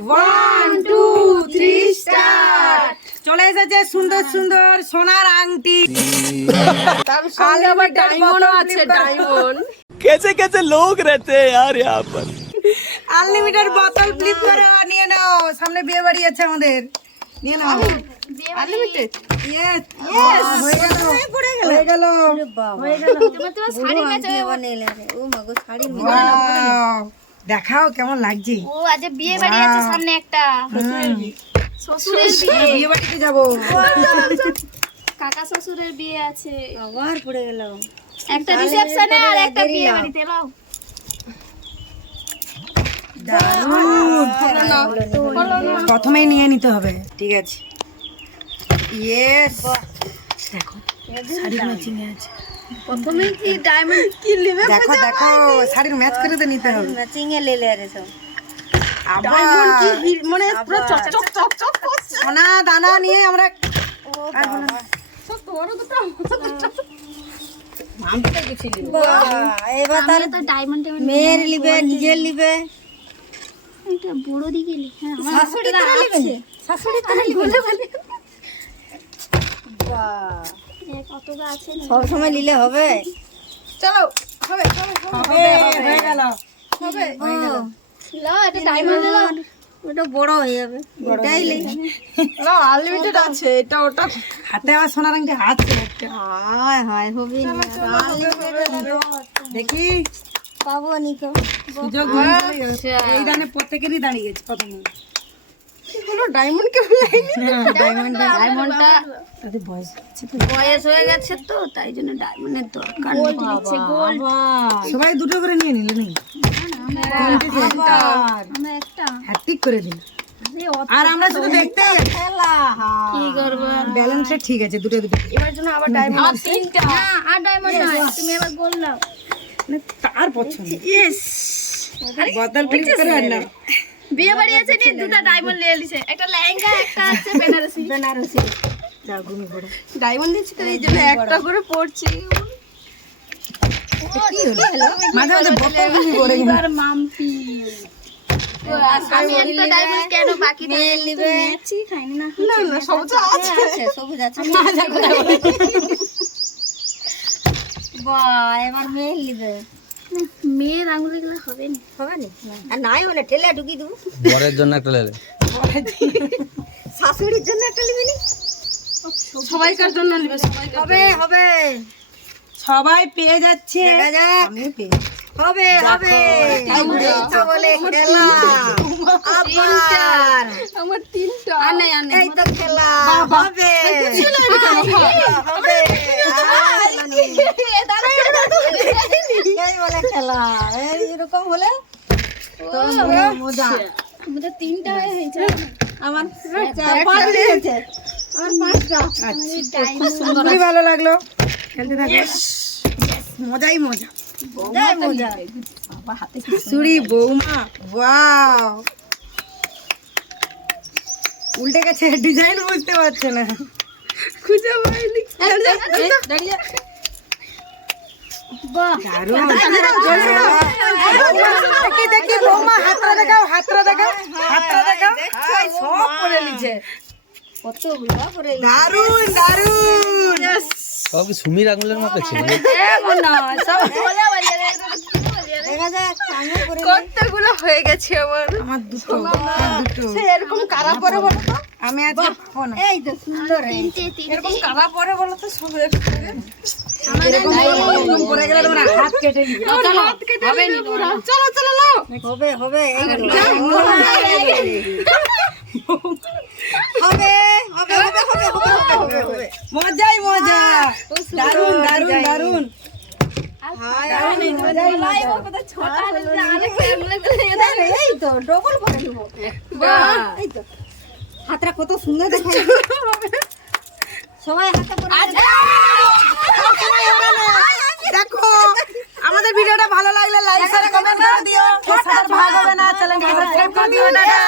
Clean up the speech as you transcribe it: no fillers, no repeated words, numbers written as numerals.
1 2 3 start. চলে এসেছে সুন্দর সুন্দর সোনার আংটি, তার সঙ্গে আবার ডায়মন্ডও আছে। ডায়মন্ড कैसे कैसे लोग रहते हैं यार यहाँ पर। আনলিমিটেড বোতল ফ্লিপ করে নিয়ে নাও, সামনে বিয়ে বাড়ি আছে আমাদের, নিয়ে নাও। আনলিমিটেড ইয়েস ইয়েস, হয়ে গেল হয়ে গেল হয়ে গেল। তোমার শাড়ি ম্যাচ বানাইলে ও মাগো শাড়ি Wow! দেখাও কেমন লাগছে। ও আজ বিয়ে বাড়ি আছে সামনে একটা শ্বশুরের বিয়ে, বিয়ে বাড়িতে যাবো। কাকা শ্বশুরের বিয়ে আছে, আবার পড়ে গেল। একটা রিসেপশনে আর একটা বিয়ে বাড়িতে। নাও প্রথমেই নিয়ে নিতে হবে, ঠিক আছে। ইয়েস, দেখো শাড়ির ম্যাচিং আছে। প্রথমে কি ডায়মন্ড কি নেবে? দেখো দেখো শাড়ির ম্যাচ করে তো নিতে হবে। ম্যাচিং এ লেলে রে সব। আবার মানে পুরো চকচক চকচক করছে। সোনা দানা নিয়ে আমরা এবার তার তো ডায়মন্ড মেয়ের লিবে, নিজের লিবে, এটা বড় দিকে হ্যাঁ আমার শাশুড়ি তারা লিবে না? শাশুড়ি তারা বলে বলে বাহ, কতটা আছে না। সব সময় নিলে হবে? চলো হবে হয়ে গেল। লো এটা ডায়মন্ড লো ওটা বড় হয়ে যাবে, ওটাই লে। লো আনলিমিটেড আছে এটা ওটা। হাতে আবার সোনার আংটি আছে একটা। হায় হায় হবে না, দেখি পাবো নিকো। সুযোগ এই দানে প্রত্যেকেরই দাঁড়িয়েছে প্রথমে। হলো ডায়মন্ড কে ডায়মন্ডটা তাদের বয়স আছে তো। বয়স হয়ে গেছে তো, তাই জন্য ডায়মন্ডের দরকার নেই। গোল্ড নিচ্ছে গোল্ড। সবাই দুটো করে নিয়ে নিল নি, আমরা একটা হ্যাটিক করে দিল। আর আমরা শুধু দেখতেই খেলা কি করব। ব্যালেন্সে ঠিক আছে, দুটো দুটো। এবার জন্য আবার ডায়মন্ড আর তিনটা না, আর ডায়মন্ড নয়, তুমি এবার গোল্ড নাও। মানে তার পছন্দ। ইয়েস, বোতল ফ্লিপ করে আর না। বিয়ে বাড়ি আছে নি দুটো ডায়মন্ড নিয়ে এলিছে, একটা লেহেঙ্গা একটা আছে বেনারসি। বেনারসি যাও ঘুমিয়ে পড়ো। ডায়মন্ড দিচ্ছি তো এই জন্য একটা করে পড়ছি। মাঝে মাঝে বোতল ঘুমিয়ে পড়ে গেল। এবার মাম্পি আমি একটা ডায়মন্ড কেন বাকি নিবে। নেছি খাইনি না। না না সব তো আছে। আছে, সবুজ আছে। বাহ, এবার মেয়ে লিবে। মেয়ের আঙুলে গুলো হবে না। হবে না? আর নাই হলে ঠেলে ঢুকি দেবো। বরের জন্য একটা লেলে। শাশুড়ির জন্য একটা লিবি নি? সবাইকার জন্য নেবে, সবাইকার হবে হবে, সবাই পেয়ে যাচ্ছে, দেখা যাক। আমিও পেয়ে যাচ্ছি। হবে হবে, এই তো বলে খেলা। আবার আমার তিনটা আর নাই আর এই তো খেলা হবে হবে। এই বলে খেলা, এই এরকম হলে তো মজা। আমাদের তিনটা হয়েছে। আমার পাঁচটা হয়েছে, আমার পাঁচটা। খুবই ভালো লাগলো খেলতে থাকো। মজাই মজা। যাই মজা। শাশুড়ি বৌমা, ওয়াও, উল্টে গেছে, ডিজাইন বুঝতে পারছে না, খুঁজে পাইনি। দারুণ। দেখি দেখি বৌমা, হাতটা দেখাও, হাতটা দেখাও, হাতটা দেখাও। সব করে নিচ্ছে, কতগুলো করে নিচ্ছে। দারুণ দারুণ। সব কি সুমির আঙুলের মতো ছিল? দেখা যাক, আমিও করে নিই। কতগুলো হয়ে গেছে আমার। আমার দুটো, আমার দুটো। এরকম কারা পরে বলো তো? আমি আজকে খাবো না। এই তো সুন্দর তিনটে তিনটে এরকম কারা পরে বলো তো, সব এরকম এরকম পরে গেলে তোমার হাত কেটে দিবে। হবে নি পুরো। চলো চলো নাও। হবে হবে, এই তো। হবে হবে হবে হবে হবে হবে হবে। মজাই মজা, দারুণ দারুণ দারুণ। এই তো ডবল করে নিব। এই তো হাতটা কত সুন্দর দেখায়। সবাই হাতে করে দেখো, আমাদের ভিডিওটা ভালো লাগলে লাইক শেয়ার কমেন্ট করে দিও। ভাগ হবে না, চ্যানেলটা সাবস্ক্রাইব করে দিও। টাটা।